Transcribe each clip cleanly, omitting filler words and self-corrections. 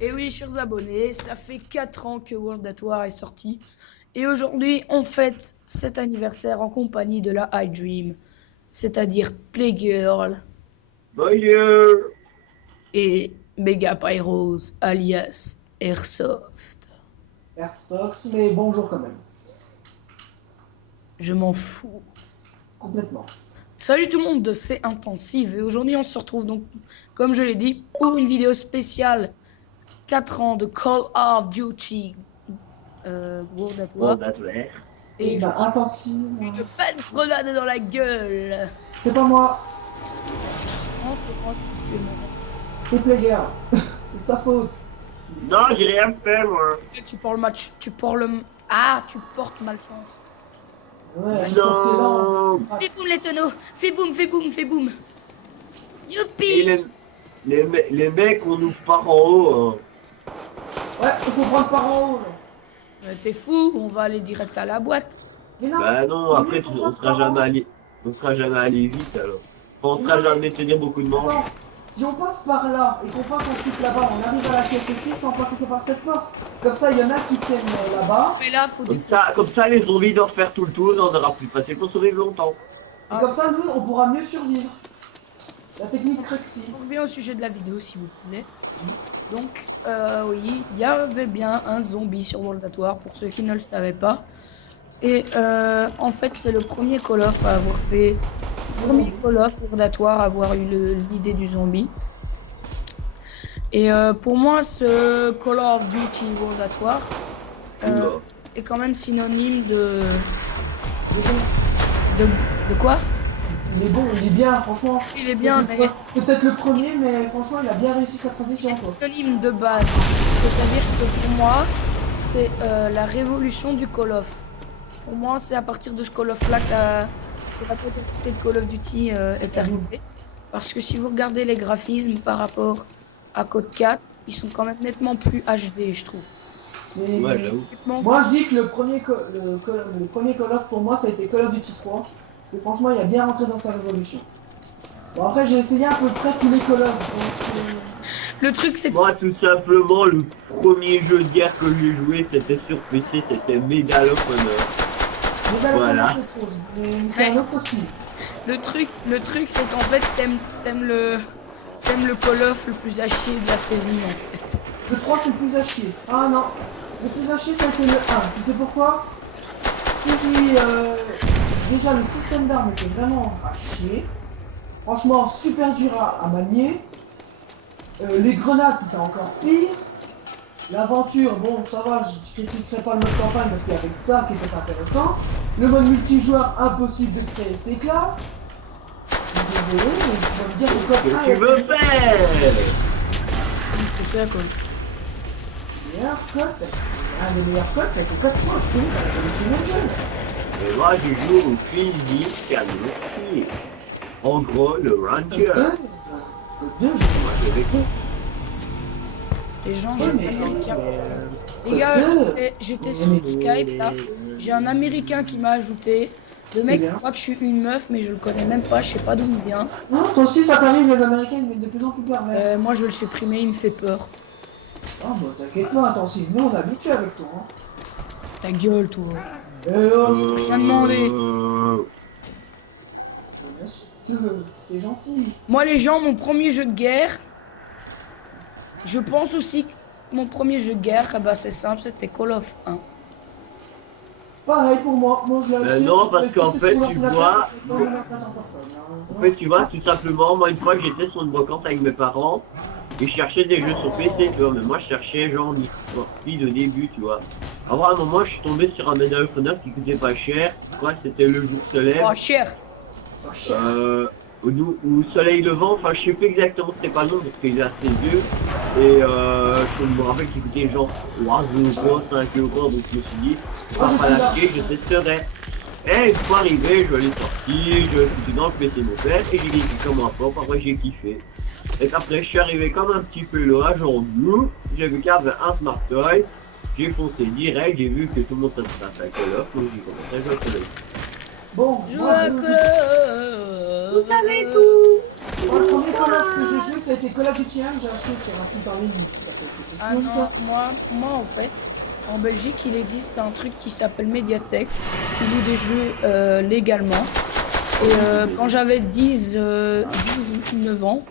Et oui, chers abonnés, ça fait 4 ans que World at War est sorti. Et aujourd'hui, on fête cet anniversaire en compagnie de la High Dream, c'est-à-dire Playgirl Bonjour. et Mega Pyros, alias Airsoft. Airstocks, mais bonjour quand même. Je m'en fous. Complètement. Salut tout le monde, c'est Intensive. Et aujourd'hui, on se retrouve donc, comme je l'ai dit, pour une vidéo spéciale 4 ans de Call of Duty World at War. Bon, d'accord. Et je bah, me suis attention. pris une belle grenade dans la gueule. C'est pas moi, Non, c'est moi, si tu es mort. c'est Playgirl. C'est sa faute. Non, j'ai rien fait, moi. Tu portes le match, tu portes le... Ah, tu portes malchance. Ouais, elle est portée Non. là. Fais boum les tonneaux, fais boum, fais boum, fais boum. Et Youpi. les mecs, on nous part en haut. Hein. Ouais, il faut prendre par en haut. Là. T'es fou, on va aller direct à la boîte. Mais non, Bah non, mais après, lui, on sera jamais allé. On sera jamais allé vite alors. Enfin, on sera jamais tenu beaucoup de manches. attends, si on passe par là et qu'on passe ensuite là-bas, on arrive à la caisse ici sans passer par cette porte. Comme ça, il y en a qui tiennent là-bas. Mais là, faut Comme ça, les zombies doivent faire tout le tour et on n'aura plus passé qu'on survive longtemps. Et comme ça, nous, on pourra mieux survivre. La technique Cruxy. On revient au sujet de la vidéo, s'il vous plaît. Donc, oui, il y avait bien un zombie sur World at War, pour ceux qui ne le savaient pas. Et en fait, c'est le premier Call of à avoir fait... C'est le premier Call of World at War à avoir eu l'idée du zombie. Et pour moi, ce Call of Duty World at War Oula. est quand même synonyme de quoi? Il est bon, il est bien, franchement. Il est bien, mais... Peut-être le premier, mais franchement, il a bien réussi sa transition. C'est Quoi. synonyme de base. C'est-à-dire que pour moi, c'est la révolution du Call of. Pour moi, c'est à partir de ce Call of-là que la modernité de Call of Duty est arrivée. Parce que si vous regardez les graphismes par rapport à Code 4, ils sont quand même nettement plus HD, je trouve. Mais- Ouais, j'avoue. Moi, je dis que le premier Call of pour moi, ça a été Call of Duty 3. Parce que franchement, il a bien rentré dans sa révolution. Bon, après, j'ai essayé à peu près tous les Call of. Donc, Le truc, c'est que Moi, tout simplement, le premier jeu de guerre que j'ai joué, c'était sur PC, c'était Medal of Honor. Medal of Voilà. Honor, c'est autre chose. Mais c'est un autre style. le truc, c'est qu'en fait, t'aimes le Call of le plus à chier de la série, en fait. Le 3, c'est le plus à chier. Ah non. Le plus à chier, ça a été le 1. Tu sais pourquoi? Déjà, le système d'armes était vraiment à chier. Franchement, super dur à manier. Les grenades, c'était encore pire. L'aventure, bon, ça va, je critiquerai pas le mode campagne parce qu'il y avait que ça qui était intéressant. Le mode multijoueur, impossible de créer ses classes. Désolé, mais tu vas me dire que Que code 1 tu veux faire? C'est ça, quoi. meilleur code, c'est un des meilleurs codes, c'est le code 3, je trouve, dans la révolution du jeu. Et moi, je joue au Fusil Canon. En gros, le Ranger. Code 2, Moi, je vais Les gens, Ouais, j'aime mais- américain. Les gars, j'étais sur Skype là. J'ai un américain qui m'a ajouté. Le mec bien. croit que je suis une meuf, mais je le connais même pas, je sais pas d'où il vient. Non, toi aussi, ça t'arrive, les Américains, ils mettent de plus en plus pervers. Moi je vais le supprimer, il me fait peur. Ah, bah t'inquiète pas, attention, nous on est habitués avec toi. Hein. Ta gueule, toi. Oh, Rien demandé. c'était gentil. Moi, les gens, mon premier jeu de guerre, je pense aussi que mon premier jeu de guerre, ah bah, c'est simple, c'était Call of 1. Pareil pour moi, moi je l'ai acheté. non, je parce l'ai qu'en testé fait, sur tu l'ordinateur, vois, je l'ai pas mis en portable, hein. En fait, tu vois, tout simplement, moi, une fois que j'étais sur une brocante avec mes parents, et je cherchais des jeux sur PC, tu vois, mais moi, je cherchais genre Need for Speed au début, tu vois. Alors, à un moment, je suis tombé sur un Medal of Honor qui coûtait pas cher, je crois que c'était Le Jour se lève, Oh, cher. ou Le Soleil levant, enfin, je sais plus exactement c'était pas le nom, parce qu'il est assez vieux, et je me rappelle qu'il coûtait genre 3 euros, 5 euros, donc je me suis dit, on va pas l'acheter, je testerai. Et une fois arrivé, je l'ai sorti, je l'ai foutu dans le PC de mon père et j'ai dit comme un pop, après j'ai kiffé. Et après je suis arrivé comme un petit peu là, genre bleu, j'ai vu qu'il y avait un Smart Toy, j'ai foncé direct, j'ai vu que tout le monde s'attaquait à Call of, donc j'ai commencé à jouer à Call of. Bon, Joue moi, à je vous dis- Call of. Vous savez tout. Moi, le premier Call of que j'ai joué, ça a été Call of Duty 1 que j'ai acheté sur un site en ligne qui s'appelle c'était Ah Spoon. non, moi en fait, en Belgique, il existe un truc qui s'appelle Mediatek, qui joue des jeux légalement. Et quand j'avais 10 ou 9 ans,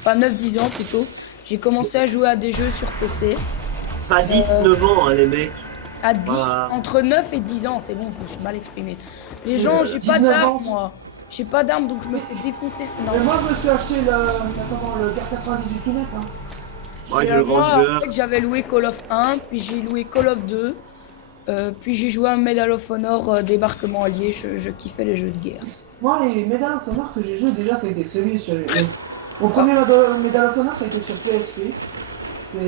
enfin 9-10 ans plutôt, j'ai commencé à jouer à des jeux sur PC. Pas 19 ans, hein, les mecs. À 10, Voilà. entre 9 et 10 ans, c'est bon, je me suis mal exprimé. Les gens, j'ai pas 19 d'armes ans. moi. J'ai pas d'armes donc je me fais défoncer, c'est Mais normal. moi, je me suis acheté le Car 98 tout net. Hein. Moi, Et, j'ai le moi, Ranger. en fait, j'avais loué Call of 1, puis j'ai loué Call of 2, puis j'ai joué à Medal of Honor débarquement allié, je kiffais les jeux de guerre. Moi, les Medal of Honor que j'ai joué, déjà, ça a été celui sur les. Mon premier Medal of Honor, ça a été sur PSP. C'est.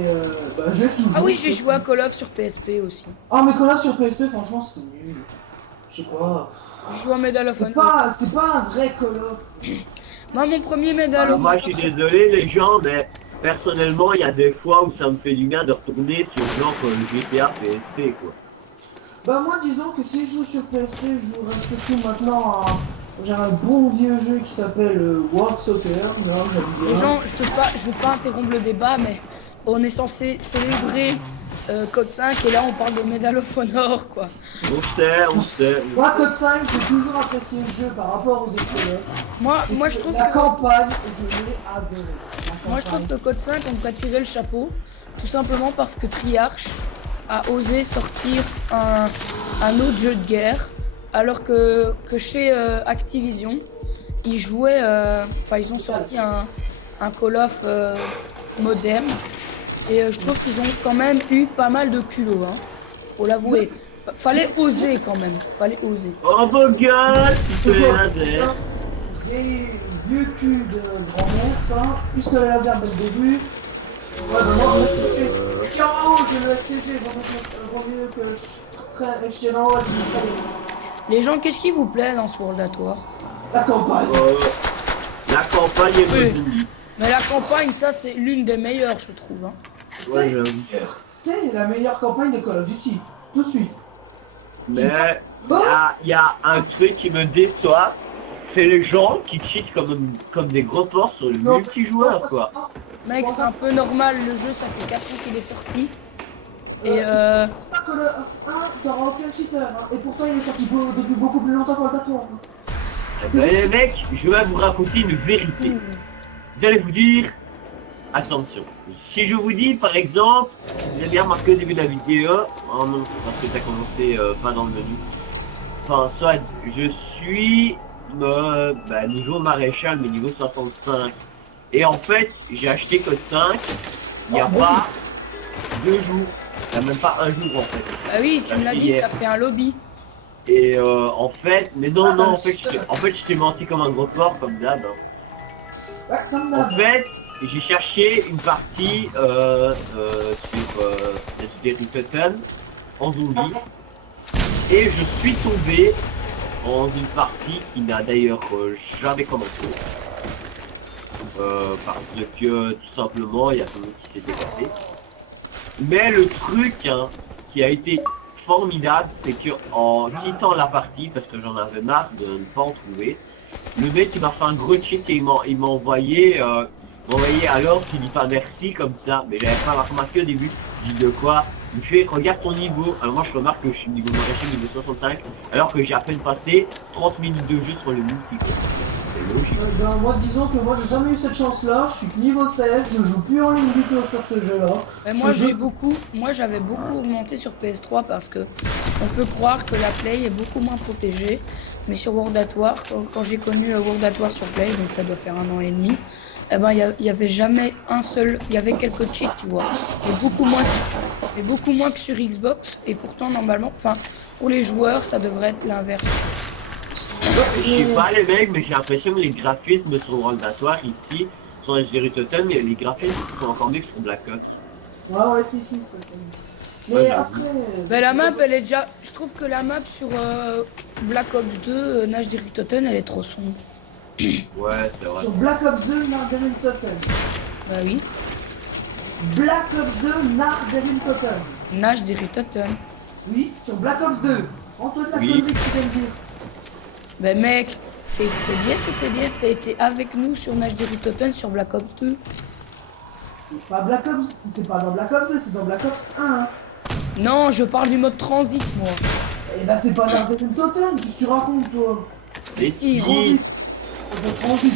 Bah, je l'ai toujours. Ah oui, j'ai joué à Call of sur PSP aussi. Ah, mais Call of sur PSP, franchement, c'était nul. Je sais quoi. Je joue à Medal of C'est Honor. pas un vrai Call of. Moi, mon premier Medal of Moi, Honor. je suis désolé, les gens, mais personnellement, il y a des fois où ça me fait du bien de retourner sur genre le GTA PSP, quoi. Bah, moi, disons que si je joue sur PSP, je jouerai surtout maintenant à. J'ai un bon vieux jeu qui s'appelle World Soccer. Non, j'aime Les bien. gens, je veux pas interrompre le débat, mais on est censé célébrer Code 5 et là on parle de Medal of Honor quoi. On sait. Moi, Code 5, j'ai toujours apprécié le jeu par rapport aux autres Call of. Moi je trouve La que campagne, je l'ai adorée. La moi je trouve campagne. que Code 5 on devrait tirer le chapeau, tout simplement parce que Treyarch a osé sortir un autre jeu de guerre, alors que chez Activision ils jouaient, enfin ils ont sorti un Call of moderne. Et je trouve qu'ils ont quand même eu pas mal de culot, hein. Faut l'avouer. Fallait oser quand même. Fallait oser. Oh mon gars, c'est laser. Vieil vieux cul de grand-mère, ça. Pistolet laser dès le début. Ouais, bah moi, le STG. Tiens, en haut, j'ai le STG. Vaut mieux que je tienne en haut. Les gens, qu'est-ce qui vous plaît dans ce World at War? La campagne. La campagne est Oui. bonne. Mais la campagne, ça c'est l'une des meilleures, je trouve, hein. Ouais, j'avoue. C'est la meilleure campagne de Call of Duty. Tout de suite. Mais il y a un truc qui me déçoit, c'est les gens qui cheatent comme des gros porcs sur le Non. multijoueur, quoi. Mec, c'est un peu normal, le jeu ça fait 4 ans qu'il est sorti. Et C'est pas que le 1, t'auras aucun cheater. Hein. Et pourtant, il est sorti depuis beaucoup plus longtemps que le 14. Ben, les mecs, je vais vous raconter une vérité. Vous allez vous dire, attention, si je vous dis par exemple, vous avez bien remarqué au début de la vidéo, oh non, parce que t'as commencé pas dans le menu, enfin soit je suis niveau maréchal mais niveau 65, et en fait j'ai acheté Code 5, il n'y a pas 2 jours, il n'y a même pas un jour en fait. bah oui, tu me l'as dit, t'as fait un lobby. Et en fait, mais non, en fait je t'ai menti comme un gros porc comme d'hab. Hein. Ouais, comme En d'hab. fait, j'ai cherché une partie sur Legendary Totem en zombie et je suis tombé en une partie qui n'a d'ailleurs jamais commencé parce que tout simplement il y a tout le monde qui s'est dépassé. Mais le truc hein, qui a été formidable, c'est que en quittant la partie parce que j'en avais marre de ne pas en trouver, le mec il m'a fait un gros cheat et il m'a envoyé alors qu'il dit pas merci comme ça, mais j'avais pas remarqué au début. Je dis de quoi? Il me fait regarde ton niveau. Alors moi je remarque que je suis niveau maréchal niveau 65 alors que j'ai à peine passé 30 minutes de jeu sur le multi. C'est logique. Ben, moi, disons que moi, j'ai jamais eu cette chance-là. Je suis que niveau 16, je joue plus en ligne du tout sur ce jeu-là. Mais moi j'avais beaucoup augmenté sur PS3 parce que on peut croire que la Play est beaucoup moins protégée. Mais sur World at War, quand j'ai connu World at War sur Play, donc ça doit faire 1 an et demi, eh ben il y avait jamais un seul, il y avait quelques cheats, tu vois, mais beaucoup moins que sur Xbox. Et pourtant normalement, enfin pour les joueurs, ça devrait être l'inverse. Je sais pas les mecs, mais j'ai l'impression que les graphismes sur World at War ici, sur Legendary Totem, les graphismes sont encore mieux que sur Black Ops. Ouais, si, ça fait. Ouais, Mais j'avoue. après. Ben, la map, elle est déjà, je trouve que la map sur Black Ops 2, Nage des Totem, elle est trop sombre. Ouais, c'est vrai. Sur Black Ops 2, Nardarin Totem. Bah oui, Black Ops 2, Nardarin Totem. Nage des Totem. Oui, sur Black Ops 2. Antoine la Oui. connerie que tu viens de dire. Ben mec, C'était bien, t'as été avec nous sur Nage des Totten sur Black Ops 2. C'est pas Black Ops, c'est pas dans Black Ops 2, c'est dans Black Ops 1. Hein. Non, je parle du mode transit, moi. Et bah c'est pas dans des Totem, qu'est-ce que tu racontes toi? Et si, Transit. Transit,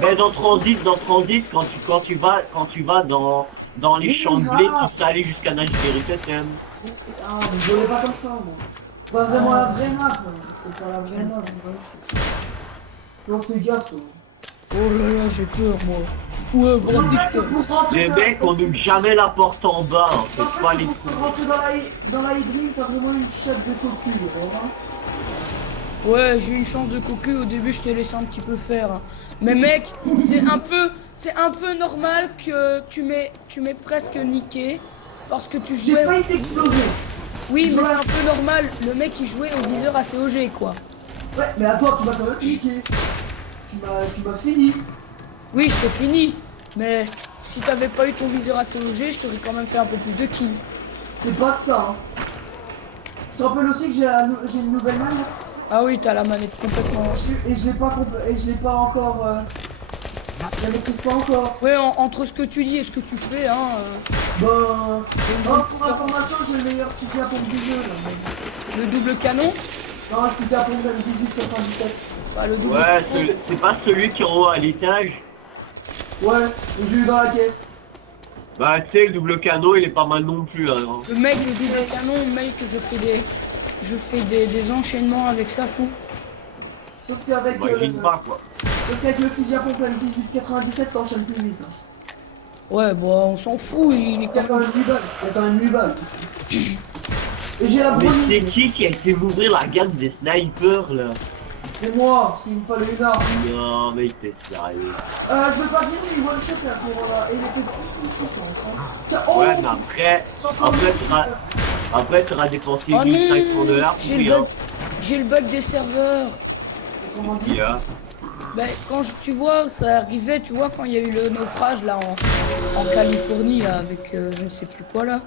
Mais dans Transit, quand tu vas dans les champs de blé, tu sais aller jusqu'à Nage des Totem. Ah, mais je voulais pas comme ça, moi. C'est pas vraiment la vraie map, hein. C'est pas la vraie map. Donc fais gaffe, toi. Oh là là, j'ai peur, moi. Ouais, vas-y. Les mecs, on n'ouvre jamais la porte en bas, en fait, pas les Pour rentrer dans la hydrine, t'as vraiment une chatte de cocu, hein. Ouais, j'ai eu une chance de cocu, au début je t'ai laissé un petit peu faire. Mais mec, c'est un peu normal que tu m'aies presque niqué. Parce que tu J'ai jouais... failli t'exploser. Oui, mais c'est un peu normal, le mec il jouait au viseur ACOG quoi. Ouais, mais à toi, tu m'as quand même niqué. Tu m'as fini. Oui, je t'ai fini. Mais si t'avais pas eu ton viseur ACOG, je t'aurais quand même fait un peu plus de kills. C'est pas que ça, hein. Tu te rappelles aussi que j'ai une nouvelle main là. Ah oui, t'as la manette complètement... Et je l'ai pas encore... Je la maîtrise pas encore. Ouais, entre ce que tu dis et ce que tu fais, hein... Ben... pour information, j'ai le meilleur fusil à pompe du jeu, là. Le double canon. Non, le fusil à pompe 1897. Bah, le double Ouais, canon. c'est pas celui qui est en haut à l'étage. Ouais, j'ai eu dans la caisse. Bah, tu sais, le double canon, il est pas mal non plus, hein. Le mec, le double canon, mec, je fais des enchaînements avec ça, fou. Sauf qu'avec Imagine pas, quoi. le fusil à pompe 1897, t'enchaînes plus vite. Hein. Ouais, bon, on s'en fout, il est Il y a quand quand même... même 8 balles. Il y a quand même 8 balles. Et j'ai la Mais c'est brownie. qui a été m'ouvrir la gamme des snipers, là? C'est moi, parce qu'il me fallait une arme. Non, mec, t'es sérieux. Je veux pas dire, mais il one shot là pour et il était plus puissant. Oh, Ouais, mais après, tu auras dépensé Oh 1500 dollars pour rien. j'ai le bug des serveurs. Comment dire? Il y a. Ben, tu vois, ça arrivait, tu vois, quand il y a eu le naufrage là en Californie là avec je ne sais plus quoi là.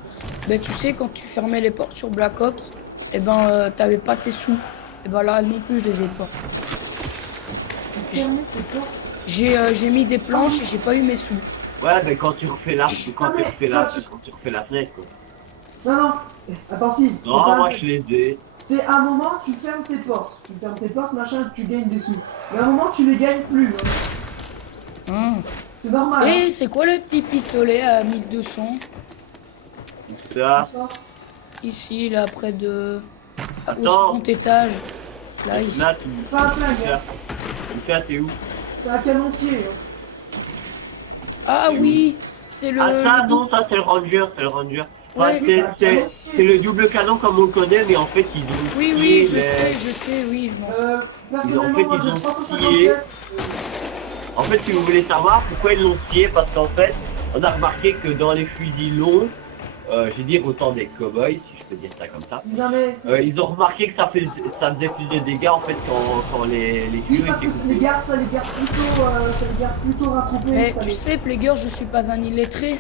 Ben tu sais, quand tu fermais les portes sur Black Ops, et ben t'avais pas tes sous. Et ben là non plus je les ai pas. J'ai mis des planches et j'ai pas eu mes sous. Ouais, mais quand tu refais la fenêtre, quoi. Non, attends, si. Non, moi je les ai. C'est à un moment, tu fermes tes portes. Tu fermes tes portes, machin, tu gagnes des sous. Mais à un moment, tu les gagnes plus. Hein. C'est normal. Et c'est quoi le petit pistolet à 1200 Ça. ici, là, près de... au Attends. second étage. Là, ici. Là, Pas un flingue, hein. t'es où? C'est un canoncier. Hein. Ah oui, c'est le... Ah, ça, le- non, ça, c'est le ranger, Ouais, c'est le double canon comme on le connaît, mais en fait, ils ont Oui, scié, oui, mais- je sais, oui, je m'en souviens. Personnellement, En fait, moi ils j'ai ont 357. En fait, si vous voulez savoir pourquoi ils l'ont scié, parce qu'en fait, on a remarqué que dans les fusils longs, je vais dire autant des cowboys, si je peux dire ça comme ça, Non mais... ils ont remarqué que ça faisait plus de dégâts en fait quand les Oui, tuyaux parce étaient que ça les garde plutôt rattrapés. Mais ça tu les- sais, Plaguer, je suis pas un illettré.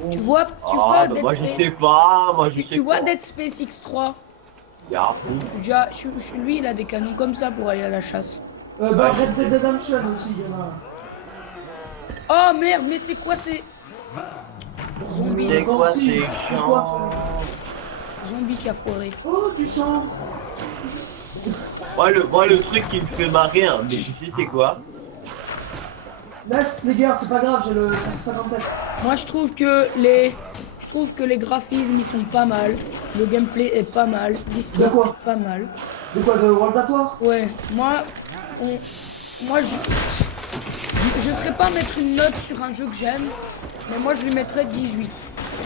Bon. Tu vois Ah, bah Dead moi je Space... sais pas, moi je sais Tu vois pas. Dead Space X3 Ya, lui, il a des canons comme ça pour aller à la chasse. Bah, Red Dead Redemption aussi, il y en a. Oh merde, mais c'est quoi ces... Zombie, C'est quoi, Si, c'est c'est quoi, chiant. zombie qui a foiré. Oh, du chant. Moi le truc qui me fait marrer, hein, mais tu sais c'est quoi? Laisse, les gars, c'est pas grave, j'ai le 57. Moi, je trouve que les graphismes, ils sont pas mal. Le gameplay est pas mal. L'histoire De quoi est pas mal. De quoi, de World at War? Ouais, je serais pas mettre une note sur un jeu que j'aime, mais moi je lui mettrais 18.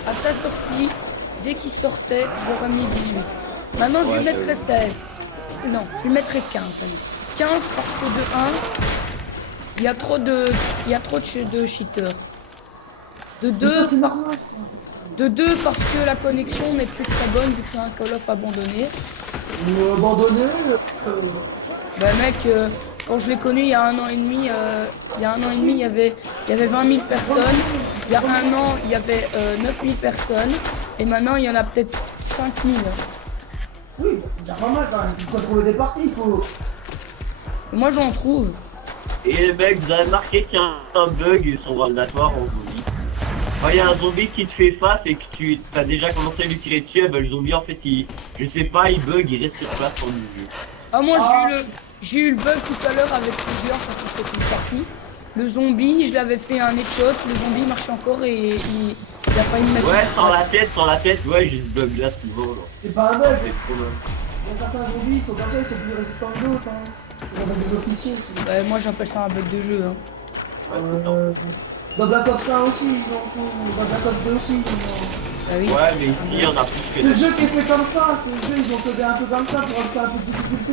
À sa sortie, dès qu'il sortait, j'aurais mis 18. Maintenant je lui Ouais, mettrais 16. Non, je lui mettrais 15. Allez. 15 parce que de 1, il y a trop de cheaters. De 2, Ça, c'est normal, ça. de 2 parce que la connexion n'est plus très bonne vu que c'est un Call of abandonné. Abandonné. Bah mec, quand je l'ai connu il y a un an et demi, il y avait 20 000 personnes. Il y a un an, il y avait 9 000 personnes. Et maintenant, il y en a peut-être 5 000. Oui, bah, c'est déjà pas mal quand même. Il faut trouver des parties, il faut... Moi j'en trouve. Et les mecs, vous avez remarqué qu'il y a un bug sur Worldatoire en zombie. Quand il y a un zombie qui te fait face et que tu as déjà commencé à lui tirer dessus, eh ben, le zombie en fait je sais pas, il bug, il reste sur place pendant le jeu. Ah moi j'ai eu le bug tout à l'heure avec plusieurs quand on fait une partie. Le zombie, je l'avais fait un headshot, le zombie marche encore et il a failli me mettre. Ouais, sans la tête, ouais, j'ai ce bug là souvent. Là. C'est pas un bug. C'est trop mal. Il y a certains zombies, ils sont comme ça, ils sont plus résistants que d'autres. Hein. C'est un bug des officiers. Ouais, moi j'appelle ça un bug de jeu. Hein. Ouais, tout le temps. Dans Black Ops 1 aussi, dans Black Ops 2 aussi. Bah oui, Ouais, mais ici, il y en a plus que C'est le des. jeu qui est fait comme ça, c'est le jeu, ils ont codé un peu comme ça pour rajouter un peu de difficulté.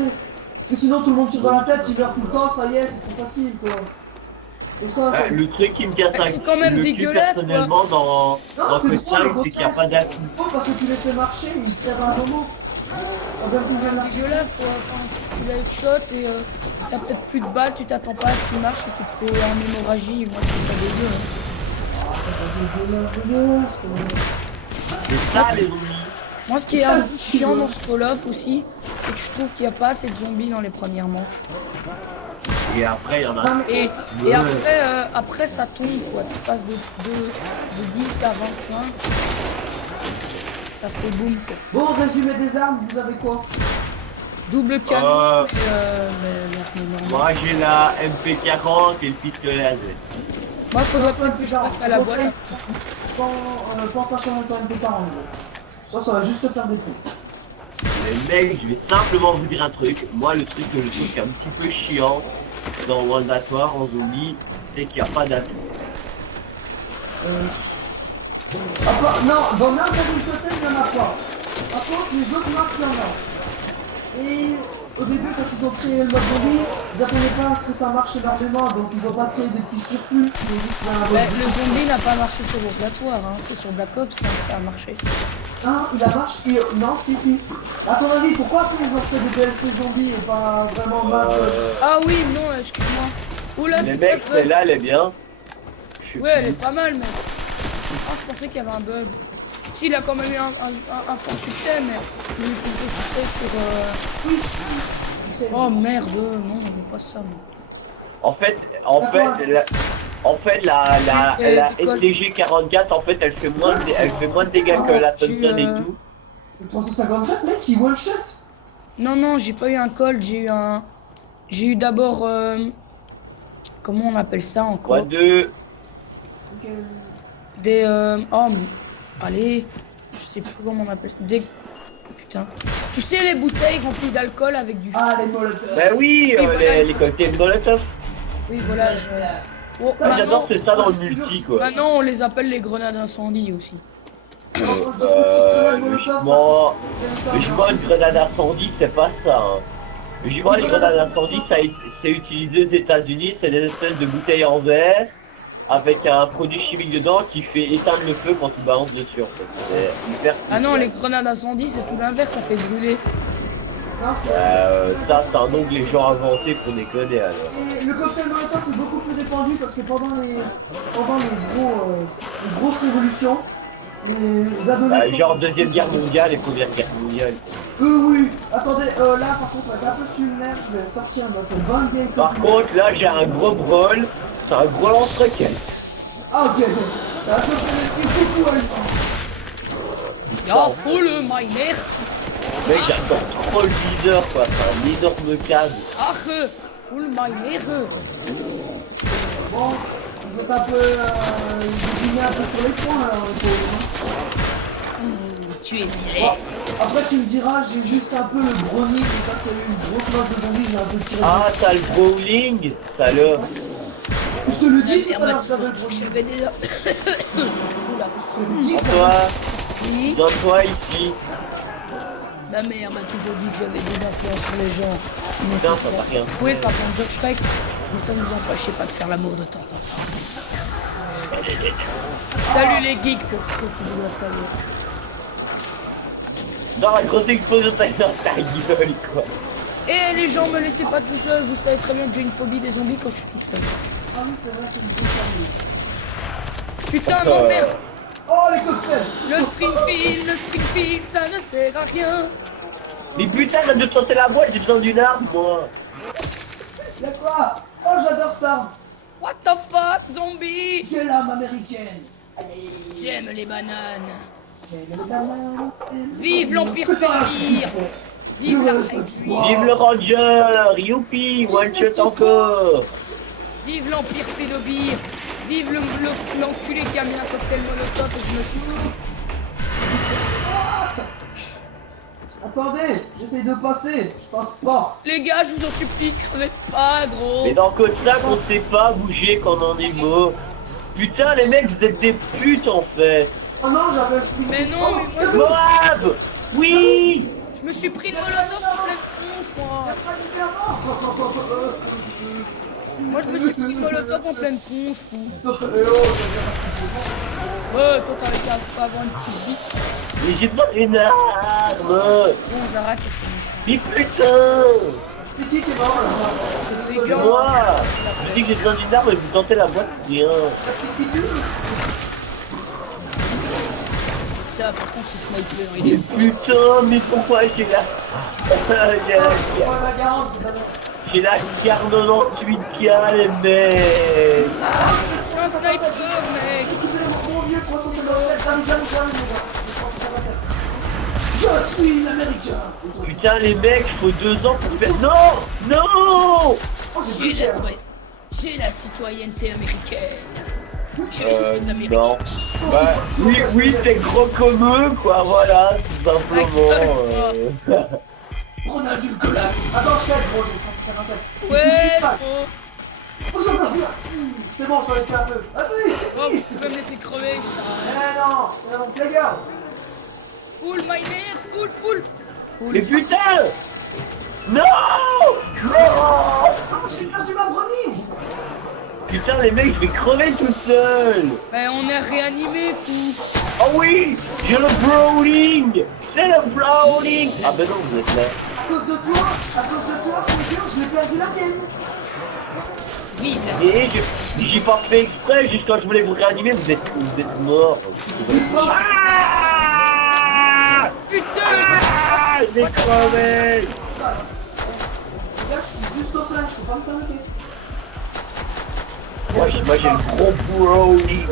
Parce que sinon tout le monde tire dans la tête, il meurt tout le temps, ça y est, c'est trop facile quoi. Et ça, ça... Le truc qui me casse c'est quand même le cul dégueulasse, personnellement dans Non, Code c'est 5, drôle, c'est qu'il n'y a pas d'atout. parce que tu les fais marcher, ils crèvent un moment. dégueulasse quoi, enfin, tu l'as headshot et t'as peut-être plus de balles, tu t'attends pas à ce qu'il marche et tu te fais en hémorragie, moi je trouve ça dégueu. C'est ça les zombies. Moi ce qui est un peu chiant dans ce Call of aussi, c'est que je trouve qu'il n'y a pas assez de zombies dans les premières manches. Et après, il y en a. Et après ça tombe quoi, tu passes de 10 à 25, ça fait boum quoi. Bon, résumé des armes, vous avez quoi? Double canon et mais Moi j'ai la MP40 et le pistolet laser. moi faudrait peut-être que je passe à la boîte. Pense à changer ton MP40. Ça va juste te faire des trucs. Mais mec, je vais simplement vous dire un truc. Moi, le truc que je trouve qui est un petit peu chiant dans Worldatoire en zombie, c'est qu'il n'y a pas d'atout. Non, dans n'importe quel il n'y en a pas. Par contre, les autres marques, il y en a. Et au début, quand ils ont créé le mode zombie, ils n'attendaient pas à ce que ça marche énormément, donc ils n'ont pas créé des petits surplus. Le zombie n'a pas marché sur Worldatoire, hein. C'est sur Black Ops hein, que ça a marché. Non, il a marché. Non, si. À ton avis, pourquoi après ils ont fait des DLC zombies et pas vraiment mode. Ah oui, non, excuse-moi. Oula, Les c'est mecs, quoi ce bug? celle-là, elle est bien. Ouais, elle est pas mal, mais. Ah, je pensais qu'il y avait un bug. Si, il a quand même eu un fort succès, mais il a eu plus de succès sur. Oui. Oh merde, non, je veux pas ça, moi. En fait, la STG 44, en fait, elle fait moins de dégâts que la Thompson et tout. Le 357, mec, il one shot. Non, j'ai pas eu un cold, j'ai eu d'abord. Comment on appelle ça encore? Quoi de. Des. Oh, mais. Allez, je sais plus comment on appelle ça. Des. Putain. Tu sais, les bouteilles remplies d'alcool avec du feu. Ah, les molotovs. Bah oui, les cocktails Molotov. Oui, voilà, Oh, J'adore, c'est ça dans le multi, quoi. maintenant, on les appelle les grenades incendie aussi. Justement, une grenade incendie, c'est pas ça. Hein. Justement, les grenades incendie, c'est utilisé aux États-Unis, c'est des espèces de bouteilles en verre avec un produit chimique dedans qui fait éteindre le feu quand tu balances dessus. En fait. C'est hyper Ah non, les grenades incendie, c'est tout l'inverse, ça fait brûler. ça, c'est un nom que les gens ont inventé pour déconner alors. Et le cocktail molotov est beaucoup plus répandu parce que pendant les grosses révolutions, les adolescents. Genre Deuxième Guerre mondiale et Première Guerre mondiale. Oui. Attendez, là par contre, avec un peu de lumière, je vais sortir notre bonne vieille. Par contre, là, j'ai un gros brawl. C'est un gros lance-roquette. Ah, ok. Là, je fais des petits coucous à une. Ya full miner. Mec, j'adore trop le leader, quoi. C'est un énorme câble. Ach, full miner. Bon, vous êtes un peu. Vous un peu sur les points là, Tu es viré. Bon, après, tu me diras, j'ai juste un peu le brownie, et quand il y a eu une grosse masse de zombies, j'ai un peu tiré. Ah, t'as le bowling, salope. Je te le dis, La tout à mère m'a l'heure, toujours j'avais le dit que brownie. j'avais des... Oula. Je te le dis, Toi, Oui. donne-toi ici. Ma mère m'a toujours dit que j'avais des influences sur les gens. Mais Putain, c'est ça va faux. rien. Oui, ça prend Jack Shrek, mais ça nous empêchait pas de faire l'amour de temps en temps. Salut les geeks pour ceux qui voulaient savoir. Dans la grosse explosion, t'as dans ta gueule, quoi. Et les gens, me laissez pas tout seul, vous savez très bien que j'ai une phobie des zombies quand je suis tout seul. Ah oui, c'est vrai, c'est une grosse famille. Putain, non, merde. Oh, les cocktails. Le Springfield, ça ne sert à rien. Mais putain, j'ai de tenter la boîte, j'ai besoin d'une arme, moi. Y'a quoi? Oh, j'adore ça. What the fuck, zombie? J'ai l'âme américaine. J'aime les bananes. J'aime les bananes. Vive l'Empire Pénavire. Vive la réduire. Vive le Ranger. Youpi, one shot encore. Vive l'Empire Pénobire. Vive l'enculé qui a mis un cocktail molotov et je me suis pris. Attendez, j'essaye de passer. Je passe pas. Les gars, je vous en supplie, crevez pas, gros. Mais dans Code Sac, on sait pas bouger quand on en est mort. Putain, les mecs, vous êtes des putes en fait. Oh non, j'appelle Spring. Mais non, Oh, mais moi, Moab. Oui. je me suis pris le molotov en pleine tronche, moi. Y'a pas d'hyper mort. Moi, je me suis pris le molotov en pleine tronche, fou. Eh oh, Ouais, toi, t'avais qu'à pas avoir une petite bite. Mais j'ai pas une arme. Bon, j'arrête, c'est méchant. Mais putain. c'est qui est mort là? C'est C'est dégueu. moi. Je dis que j'ai besoin d'une arme et vous tentez la boîte, rien. La petite pitule? Ça, par contre, ce sniper, il est... Putain, mais pourquoi j'ai la... j'ai la... Ouais, la garante, c'est pas bon. J'ai la carte 98K, les mecs. Un sniper, mec. Écoutez, mon vieux 357, j'arrive, les gars. 357. Je suis l'américain. Putain, les mecs, faut 2 ans pour faire... Non. Non. Oh, j'ai J'ai pris cher. j'ai la citoyenneté américaine. Je suis Non. américain. Bah, oui, oui, t'es gros comme eux, quoi, voilà, tout simplement. Ronald du Colax. Attends, je fais gros, j'ai 357. Ouais, Pas. gros. Oh, ça passe bien. C'est bon, je peux aller tuer un peu. Oh, Vas-y. vous pouvez me laisser crever, chat. Eh non, c'est mon player. Full miner, full. Mais putain. Non. Non. Non, j'ai perdu ma brownie. Putain, les mecs, je vais crever tout seul. Mais on est réanimé, fou. Oh oui, j'ai le Browning. C'est le Browning. Ah ben non, vous êtes là. À cause de toi, player, je l'ai perdu la mienne. Vive la... Et j'ai pas fait exprès, juste quand je voulais vous réanimer, vous êtes morts. Ah, Putain. ah, je vais crever. Les gars, je suis juste au flash, je peux pas me faire le caisse. Moi j'ai le gros Browning.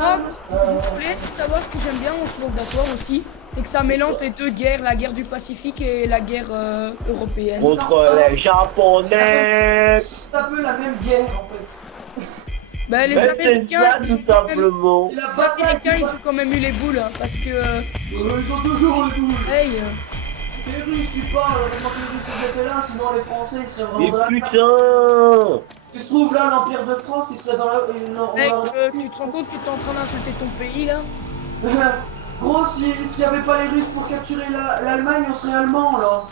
Ah, vous voulez savoir ce que j'aime bien en Slovatoire aussi, c'est que ça mélange les deux guerres, la guerre du Pacifique et la guerre européenne. Contre les Japonais. C'est un peu la même guerre en fait. Ben, les Mais c'est Américains, ça ils ont tout quand même... simplement. C'est la Les bataille Américains, qui ils ont quand même eu les boules, hein, parce que... Ils ont toujours les boules. hey, Les Russes, tu parles, heureusement que les Russes étaient là, sinon les Français ils seraient Mais vraiment dans la merde. putain. Tu te trouves là, l'Empire de France, il serait dans la... mec, tu te rends compte que t'es en train d'insulter ton pays, là? Gros, s'il n'y avait pas les Russes pour capturer l'Allemagne, on serait allemand là.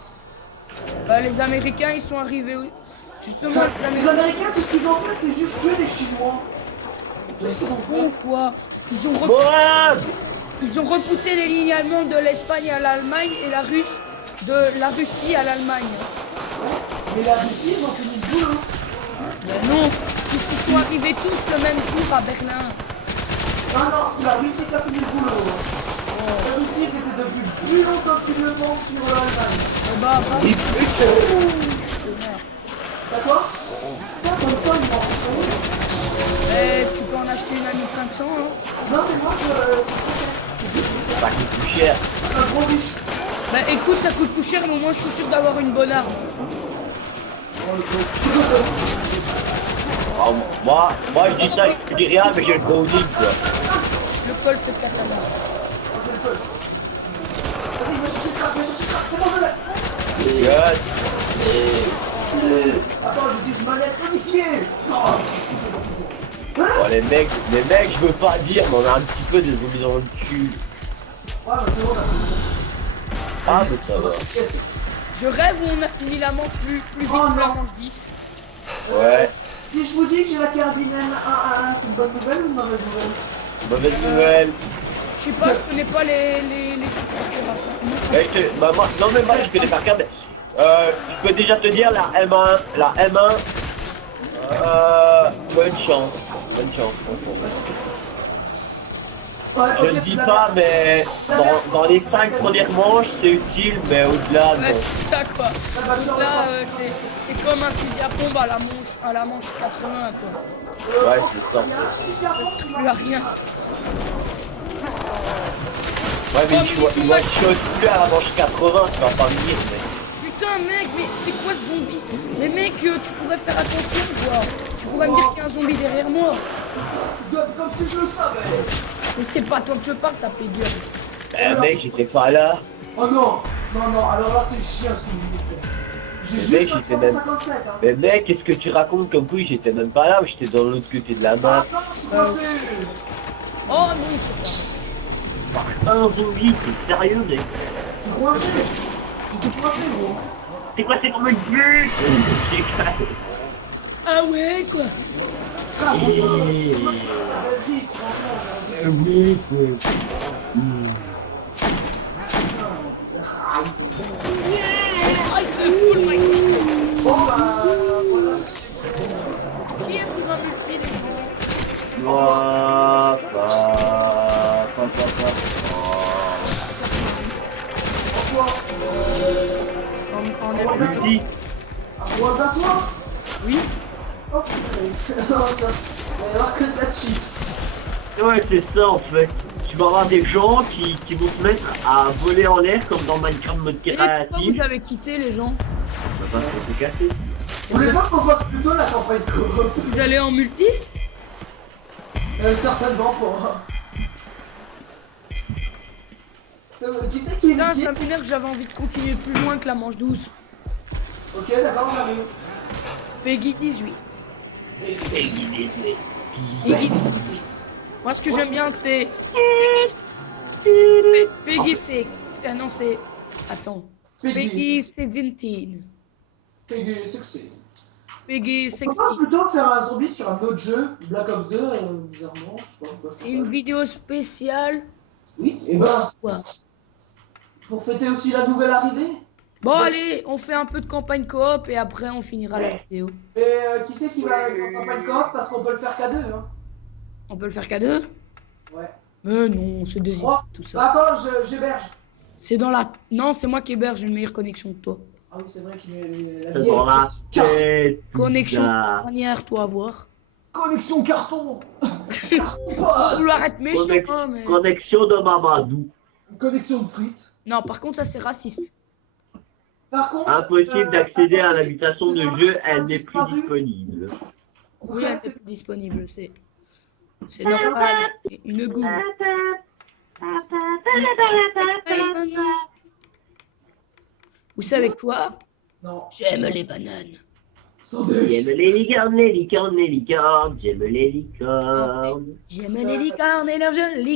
Bah, les Américains, ils sont arrivés... Justement, Les Américains, tout ce qu'ils ont fait, c'est juste tuer les Chinois. Tout ce qu'ils ont fait. Bon, quoi. Moab. Ils ont repoussé les lignes allemandes de l'Espagne à l'Allemagne et la Russie à l'Allemagne. Mais la Russie, ils ont fini le boulot. Mais non, puisqu'ils sont arrivés tous le même jour à Berlin. Ah non, c'est la Russie qui a fini le boulot. La Russie, c'était depuis plus longtemps que tu le penses sur l'Allemagne. Bah, Mais putain. T'as quoi? Toi, comme toi, il m'en Eh, tu peux en acheter une à 1500, hein. Non, mais moi, Ça coûte plus cher. c'est un gros riche. Bah, écoute, ça coûte plus cher, mais au moins, je suis sûr d'avoir une bonne arme. Oh, moi je dis ça, je dis rien, mais j'ai le Browning quoi. Le Colt Katana. J'ai le feu. Vas-y, va chercher le crack, c'est bon, je l'ai. Yes. Attends, j'ai une manette modifiée. Non. Bon, les mecs, je veux pas dire, mais on a un petit peu des zombies dans le cul. Ouais, bah c'est bon, Ah, mais ça va. Je rêve où on a fini la manche plus vite que la manche 10. Ouais, Si je vous dis que j'ai la carabine M1A1, c'est une bonne nouvelle ou une mauvaise nouvelle? mauvaise nouvelle. Je sais pas, je connais pas les trucs. Eh, non mais moi je connais par cœur, mais je peux déjà te dire la M1, bonne chance, franchement. Oh, Je le dis pas, mais dans les 5 premières manches, c'est utile, mais au-delà, Ouais, non. c'est ça quoi. Là, c'est comme un fusil à pompe à la manche 80 quoi. Ouais, c'est ça. Ça sert plus à rien. Ouais, mais Oh, tu mais vois, ils sont il va mal. te plus à la manche 80, tu vas pas me dire, mais... Putain mec, mais c'est quoi ce zombie? Mais mec, tu pourrais faire attention quoi. Tu pourrais me dire qu'il y a un zombie derrière moi. Comme si je le savais. Mais c'est pas toi que je parle, ça fait gueule. Mec, j'étais pas là. Oh non, non, non, alors là c'est chiant ce que vous dites. J'ai Mais juste mec, fait j'étais même- 357 hein. Mais mec, qu'est-ce que tu racontes comme couille? J'étais même pas là, j'étais dans l'autre côté de la Ah map. non, je suis coincé. Oh non, c'est Un zombie, t'es sérieux, mec? Je suis coincé. Je suis tout coincé gros. C'est quoi, c'est comme le but? pas. Ah ouais quoi. Ah, Oui. vite, franchement. Oui, Ah, c'est full mec. Bon bah voilà. Qui est pour un multi les gens? Moi, Pourquoi On est Multi. Un roi à toi. Oui. Oh putain. Non ça. Il va y avoir que de la cheat. Ouais, c'est ça en fait. Tu vas avoir des gens qui vont se mettre à voler en l'air comme dans Minecraft mode Et pourquoi créatif. vous avez quitté les gens? Ça va pas se casser. Vous voulez pas qu'on fasse plutôt la campagne coop? Vous allez en multi? Certainement pour. Qui c'est qui est Putain, multi? ça m'énerve que j'avais envie de continuer plus loin que la manche 12. Ok, d'accord, j'arrive. Peggy 18. Peggy 18. Moi, ce que j'aime bien, c'est. Peggy, c'est. Ah non, c'est. Attends. Peggy 17. Peggy 16. Peggy On peut pas 16. plutôt faire un zombie sur un autre jeu, Black Ops 2, bizarrement, je sais pas pourquoi. C'est une vidéo spéciale. Oui, et ben, Quoi? pour fêter aussi la nouvelle arrivée. Bon, allez, on fait un peu de campagne coop et après, on finira la vidéo. Et qui c'est qui va en campagne coop parce qu'on peut le faire qu'à deux, hein. On peut le faire qu'à deux? Ouais. Mais non, c'est des Oh, tout bah ça. attends, j'héberge. C'est dans la. Non, c'est moi qui héberge, j'ai une meilleure connexion que toi. Ah oui, c'est vrai qu'il est la C'est dans la vieille tête. Connexion putain. manière, toi, à voir. connexion carton. Faut vouloir être méchant, hein, mais. Connexion de Mamadou. Connexion de frites. Non, par contre, ça c'est raciste. Par contre, Impossible d'accéder à l'invitation de excusez-moi, jeu, ça elle n'est plus disparu. disponible. Oui, elle est plus disponible, c'est. C'est normal, c'est une goût. Vous savez quoi? Non, J'aime les bananes. attendez. J'aime les licornes, les licornes, les licornes. J'aime les Non, c'est- licornes. J'aime les licornes et leurs jolies